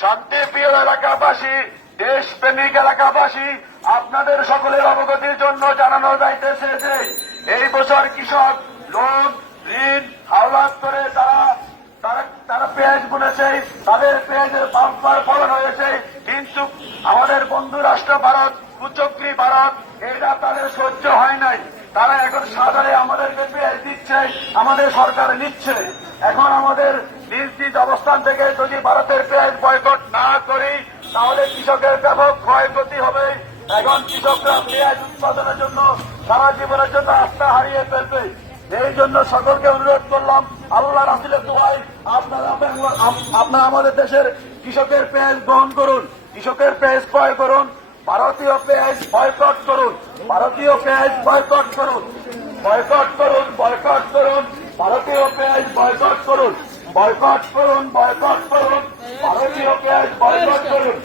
শান্তিপ্রিয় এলাকাবাসী, দেশপ্রেমিক এলাকাবাসী, আপনাদের সকলের অবগতির জন্য জানানো যাইতেছে যে এই বছর কৃষক লোন, ঋণ হাওলাত করে তারা তারা পেঁয়াজ বুনেছে, তাদের পেঁয়াজের বাম্পার ফলন হয়েছে। কিন্তু আমাদের বন্ধু রাষ্ট্র ভারত, কুচক্রি ভারত এটা তাদের সহ্য হয় নাই। তারা এখন সাধারণে আমাদেরকে পেঁয়াজ দিচ্ছে, আমাদের সরকার নিচ্ছে। এখন আমাদের নিজ নিজ অবস্থান থেকে যদি ভারতের পেঁয়াজ তাহলে কৃষকের ব্যাপক ক্ষয়ক্ষতি হবে। এখন কৃষকরা পেঁয়াজ উৎপাদনের জন্য সারা জীবনের জন্য আস্থা হারিয়ে ফেলবে। এই জন্য সকলকে অনুরোধ করলাম, আল্লাহ রাসুলের দোয়াই আপনারা আপনারা আমাদের দেশের কৃষকের পেঁয়াজ গ্রহণ করুন, কৃষকের পেঁয়াজ ক্রয় করুন, ভারতীয় পেঁয়াজ বয়কট করুন, ভারতীয় পেঁয়াজ বয়কট করুন বয়কট করুন বয়কট করুন, ভারতীয় পেঁয়াজ বয়কট করুন। বয়কট করুন বয়কট করুন। ভারতীয় গ্যাস বয়কট করুন।